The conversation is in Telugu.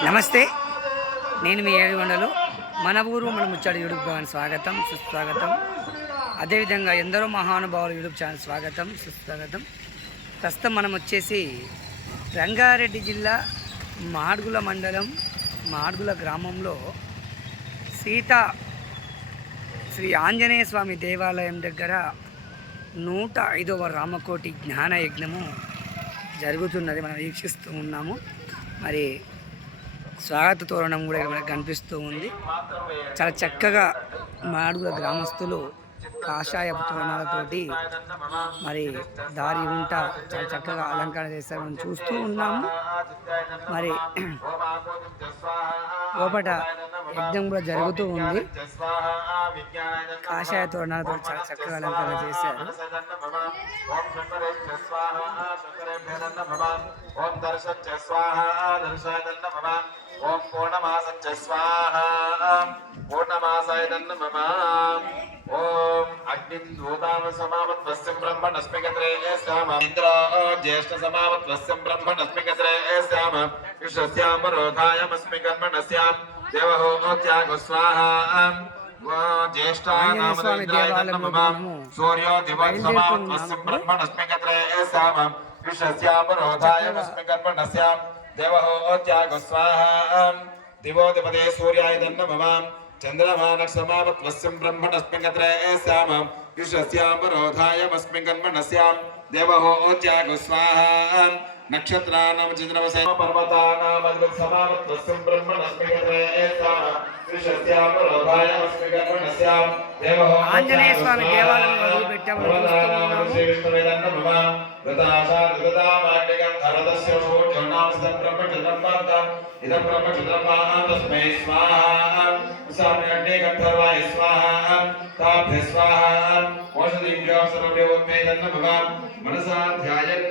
నమస్తే, నేను మీ ఏడుగొండలు. మన ఊరు మన ముచ్చడి యూట్యూబ్ ఛానల్ స్వాగతం సుస్వాగతం. అదేవిధంగా ఎందరో మహానుభావులు యూట్యూబ్ ఛానల్ స్వాగతం సుస్వాగతం. ప్రస్తుతం మనం వచ్చేసి రంగారెడ్డి జిల్లా మాడుగుల మండలం మాడుగుల గ్రామంలో శ్రీ ఆంజనేయ స్వామి దేవాలయం దగ్గర 105వ రామకోటి జ్ఞాన యజ్ఞము జరుగుతున్నది. మనం వీక్షిస్తూ ఉన్నాము. మరి స్వాగత తోరణం కూడా మనకు కనిపిస్తూ ఉంది. చాలా చక్కగా మాడుగుల గ్రామస్తులు కాషాయపు తోరణాలతోటి మరి దారి ఉంట చాలా చక్కగా అలంకరణ చేస్తారు. మనం చూస్తూ ఉన్నాము. మరి లోపట యజ్ఞం కూడా జరుగుతూ ఉంది. కాషాయ తోరణాలతో చాలా చక్కగా అలంకరణ చేశారు. ఓం పూర్ణమాసంచ స్వాహ పూర్ణమాసాయ నమః. ఓం అగ్నిం దూతామ సమావత్వస్య బ్రహ్మణస్మి గత్రే శ్యామ ఇంద్ర జ్యేష్ఠ సమావత్వస్య బ్రహ్మణస్మి గత్రే శ్యామ విశ్వస్యామరోధాయమస్మి కర్మణస్యాం దేవహోత్యాగో స్వాహ. జ్యేష్ఠానామదేవాయ నమః. సూర్యో దివః సమావత్వస్య బ్రహ్మణస్మి గత్రే శ్యామ విశ్వస్యామరోధాయమస్మి కర్మణస్యాం దేవహోత్యాగో స్వాహ. దివో దిపదే సూర్యాయ నమః. చంద్రమా నక్షమావత్వస్యం బ్రహ్మణస్మి గత్రే శ్యామ విశ్వస్యామరోధాయమస్మి కర్మణస్యాం దేవహోత్యాగో స్వాహ. నక్షత్రానాం చంద్రమసే పర్వతానాం సమావత్వస్యం బ్రహ్మణస్మి గత్రే శ్యామ విశ్వస్యామరోధాయమస్మి కర్మణస్యాం దేవహో. ఆంజనేయ స్వామి దేవాలయం మొదలుపెట్టాము. శ్రీ విష్ణువే నమః. ృతామాండికం ధరదస్య సూర్యోనామస్తం బ్రహ్మచంద్రం ఇదం బ్రహ్మచంద్రం తస్మై స్వాహా. సామ్యగ్నే గంధర్వాయ స్వాహా. తాభ్య స్వాహా. ఓషధీభ్యో సర్వభ్యో ఉన్మేదం నమః. మనసా ధ్యాయన్